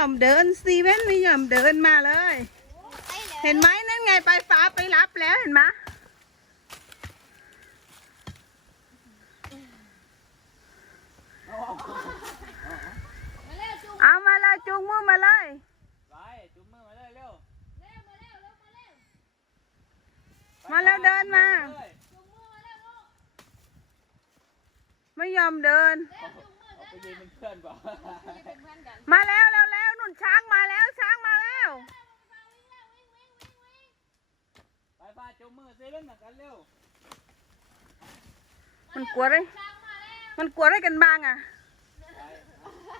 อมเดินซีเว่นไม่ยอมเดินมาเลยไปแล้วเห็นไหมนั่นไงไปฟ้าไปรับแล้วเห็นไหมมาเร็วจุ๊บเอามาเลยจูงมือมาเลยไปจุ่มมือมาเลยเร็วเร็วมาเร็วเร็วมาเร็วมาแล้วเดินมาเลยจุ๊บมือมาเร็วลูกไม่ยอมเดินเร็วจุ๊บมือเอาเดิน มันกลัวอะไรช้างมาแล้วมันกลัวอะไรกันบ้างอะ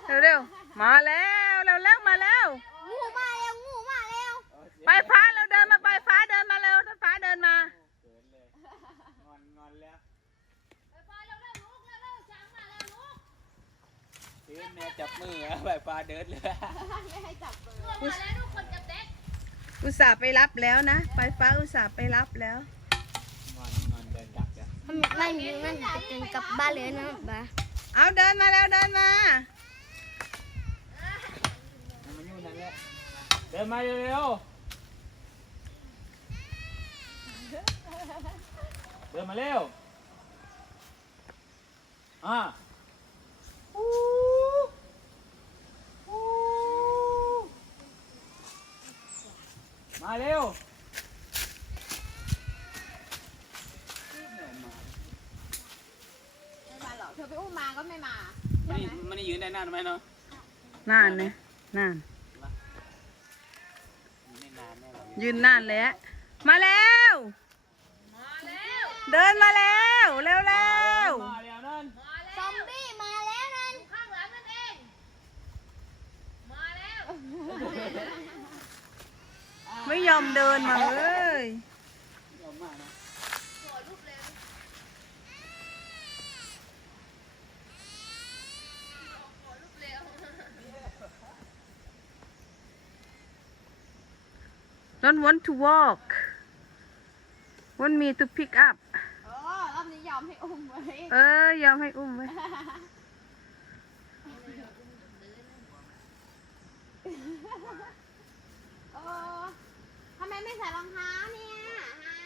ไปเร็วๆ มาแล้วเร็วๆมาแล้ว งูมาเร็วงูมาเร็วเอาเสียงไปฟ้าเราเดินมาไปฟ้าเดินมาเร็วฟ้าเดินมาเขินเลยงอนงอนแล้วไปไปเร็วเร็วลูกเร็วเร็วช้างมาแล้วลูกเซเว่นแม่จับมืออะไปป้าเดินเลยไม่ให้จับมืองูมาแล้วลูกคนจับเด็กอุตส่าห์ไปรับแล้วนะ ไปฟ้าอุตส่าห์ไปรับแล้ว งอนงอนเดินกลับจ้ะ มันมันมันจะเดินกลับบ้านเลยนะบ้าเอาเดินมาแล้วเดินมา มันมาอยู่นั่นแหละเดินมาเร็วๆเดินมาเร็วอ่ามาเร็ว ไม่มาหรอกเธอไปอุ้มมาก็ไม่มา มันนี่มันนี่ยืน ได้นานไหมเนาะนานนะนานไม่นานแน่หรอกยืนนานแล้วมาแล้ว มาแล้ว เดินมาแล้ว เร็วเร็วมาแล้วนั่นมาแล้วซอมบี้มาแล้วนั่นข้างหลังนั่นเอง มาแล้ว ไม่ยอมเดินมาเลยยอมมากนะ ขอรูปเร็วขอรูปเร็ว don't want to walk want me to pick up อ๋อรอบนี้ยอมให้อุ้มไว้เออยอมให้อุ้มไว้เออทำไมไม่ใส่รองเท้าเนี่ยฮะ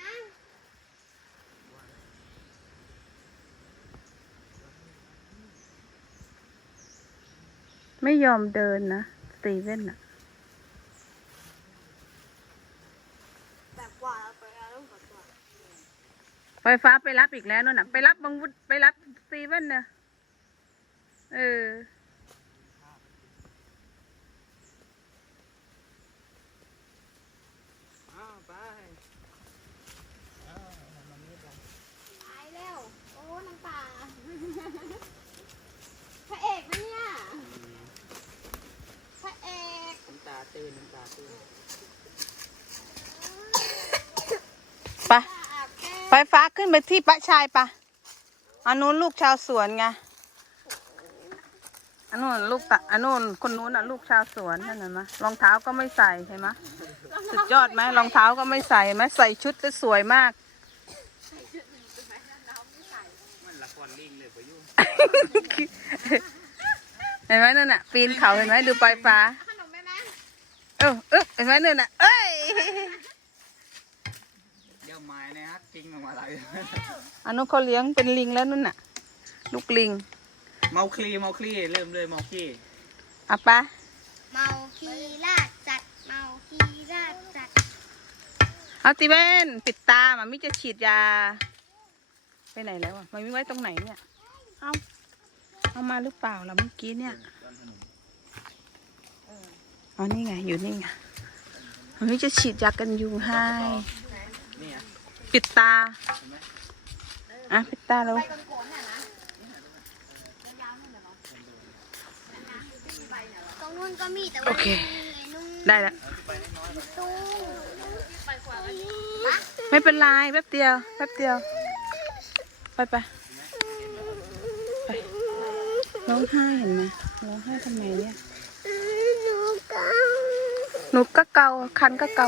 ไม่ยอมเดินนะสตีเว่นอะ แบบกว่าไปแล้วต้องกว่า ไฟฟ้าไปรับอีกแล้วนู่นน่ะ ไปรับบางวุฒไปรับซีเว่นเนี่ยเออาวไป ตายแล้ว โอ้น้ำตา พระเอกนะเนี่ย พระเอก น้ำตาตื้นน้ำตาตื้น ไป ตาอาบแก้ ไฟฟ้าขึ้นไปที่ปะชายปะอันนู้นลูกชาวสวนไงอันนู้นลูกตะอันนู้นคนนู้นอะลูกชาวสวนนั่นน่ะมรองเท้าก็ไม่ใส่ใช่ไหมสุดยอดไหมรองเท้าก็ไม่ใส่ไหมใส่ชุดก็สวยมากมันละครลิงเลยไปยุ่งเห็นไหมนั่นน่ะปีนเขาเห็นไหมดูปลายฟ้าเออเออเห็นไหมนั่นน่ะเอ้ย เดี๋ยวไม้นะฮะลิงออกมาอะไรอันนู้นเขาเลี้ยงเป็นลิงแล้วนู่นน่ะ ลูกลิง เมาคลีเมาคลีเริ่มเลยเมาคลีอะปะเมาคีราดจัดเมาคีราดจัดเอาติเวนปิดตามันมิจะฉีดยา ไปไหนแล้วอะมันไม่ไว้ตรงไหนเนี่ย เอาเอามาหรือเปล่าล่ะเมื่อกี้เนี่ยอ๋อนี่ไงอยู่นี่ไงมันมิจะฉีดยากันยุงให้นี่อะ ปิดตาเห็นไหมอะ ปิดตาแล้วไปกโกนๆน่ะนะยาวๆนั่นน่ะเนาะตรงนู้นก็มีแต่ว่าโอเคนู่นได้แล้ว ตู้ไปกว่ากันปะไม่เป็นไรแป๊บเดียว แป๊บเดียว ไปไปไปร้องไห้เห็นไหมร้องไห้ทำไมเนี่ย หนูก็หนูก็เกาคันก็เกา